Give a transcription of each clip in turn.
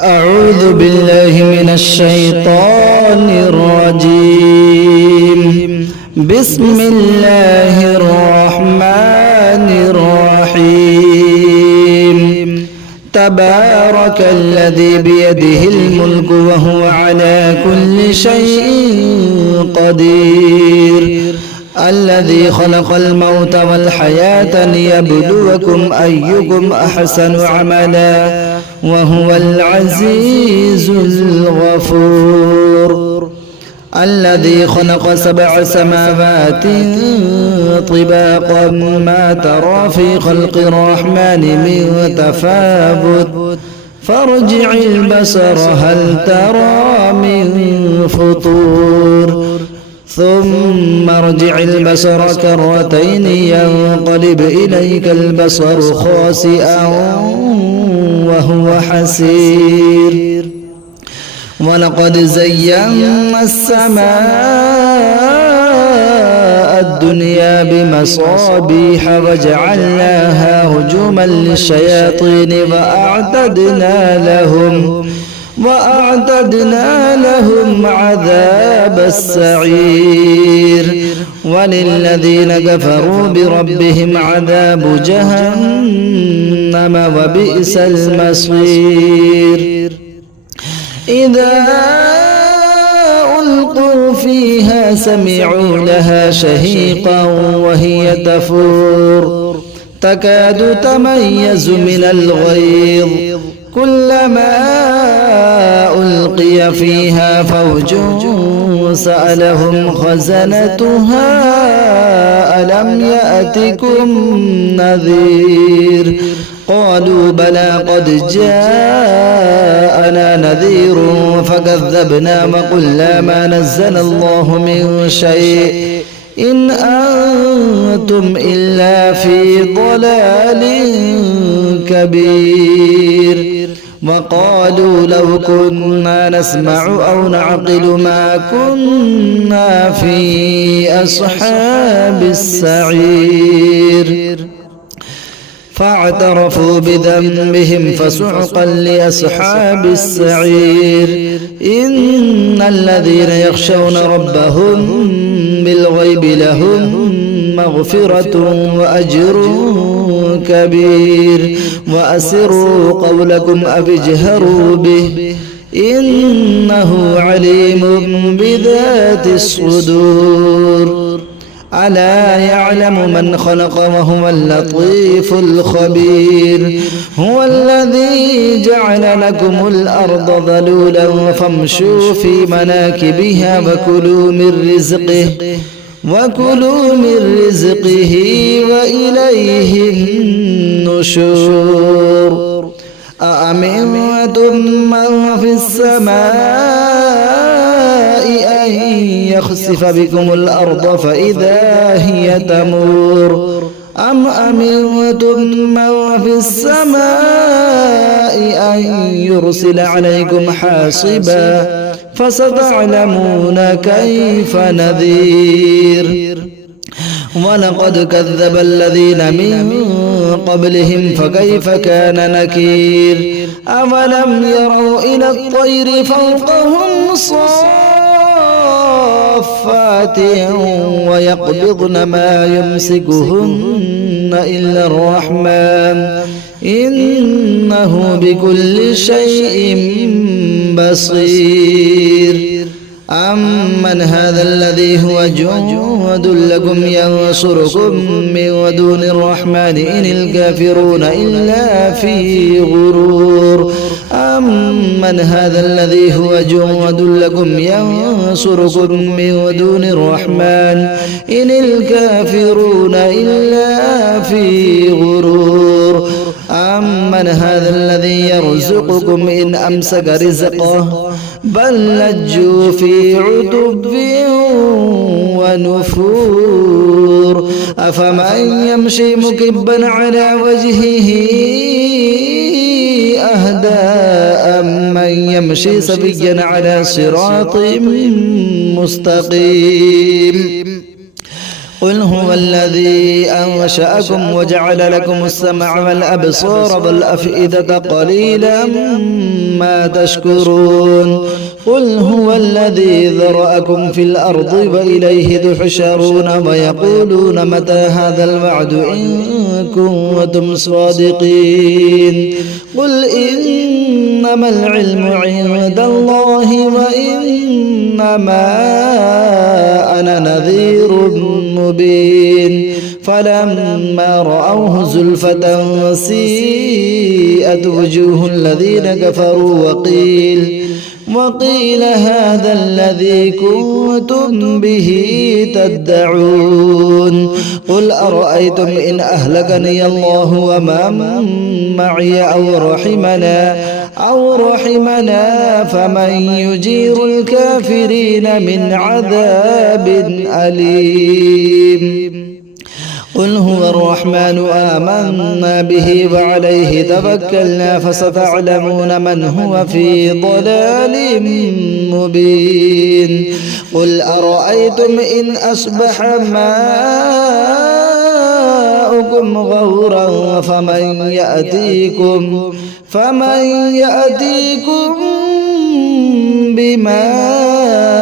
أعوذ بالله من الشيطان الرجيم. بسم الله الرحمن الرحيم. تبارك الذي بيده الملك وهو على كل شيء قدير. الذي خلق الموت والحياة ليبلوكم أيكم أحسن عملا وهو العزيز الغفور. الذي خلق 7 سماوات طباقا ما ترى في خلق الرحمن من تفاوت فارجع البصر هل ترى من فطور ثم ارجع البصر كرتين ينقلب إليك البصر خاسئا وهو حسير. ولقد زينا السماء الدنيا بمصابيح وجعلناها رجوما للشياطين وأعتدنا لهم عذاب السعير. وللذين كفروا بربهم عذاب جهنم وبئس المصير. إذا ألقوا فيها سمعوا لها شهيقا وهي تفور تكاد تميز من الغيظ كلما ألقي فيها فوج سألهم خزنتها ألم يأتكم نذير قالوا بلى قد جاءنا نذير فكذبنا وقلنا ما نزل الله من شيء إن أنتم إلا في ضلال كبير. وقالوا لو كنا نسمع أو نعقل ما كنا في أصحاب السعير. فاعترفوا بذنبهم فسحقا لأصحاب السعير. إن الذين يخشون ربهم بالغيب لهم مغفرة وأجر كبير. وأسروا قولكم أو اجهروا به إنه عليم بذات الصدور. ألا يعلم من خلق وهو اللطيف الخبير. هو الذي جعل لكم الأرض ذلولا فامشوا في مناكبها وكلوا من رزقه وإليه النشور. أأمنتم من في السماء أن يخسف بكم الأرض فإذا هي تمور أم أمنتم من في السماء أن يرسل عليكم حاصبا فستعلمون كيف نذير. ولقد كذب الذين من قبلهم فكيف كان نكير. أولم يروا إلى الطير فوقهم صافات ويقبضن ما يمسكهن إلا الرحمن إنه بكل شيء بصير. أمن هذا الذي هو جند لكم ينصركم من دون الرحمن إن الكافرون إلا في غرور. أمن هذا الذي هو جند لكم ينصركم من دون الرحمن إن الكافرون إلا في غرور. أمن هذا الذي يرزقكم إن أمسك رزقه بل لجوا في عتب ونفور. أفمن يمشي مكبا على وجهه أهدى أمن يمشي سويا على صراط مستقيم. قل هو الذي أنشأكم وجعل لكم السمع والأبصار والأفئدة قليلا ما تشكرون قل هو الذي ذرأكم في الأرض وإليه تحشرون ويقولون متى هذا الوعد إن كنتم صادقين قل إنما العلم عند الله وإنما أنا نذير مبين فلما رأوه زلفة سيئت وجوه الذين كفروا وقيل هذا الذي كنتم به تدعون قل أرأيتم إن أهلكني الله ومن معي أو رحمنا فمن يجير الكافرين من عذاب أليم قل هو الرحمن آمنا به وعليه توكلنا فستعلمون من هو في ضلال مبين قل أرأيتم إن أصبح ماؤكم غورا فمن يأتيكم بماء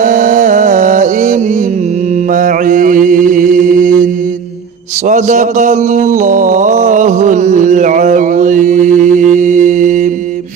معين صدق الله العظيم.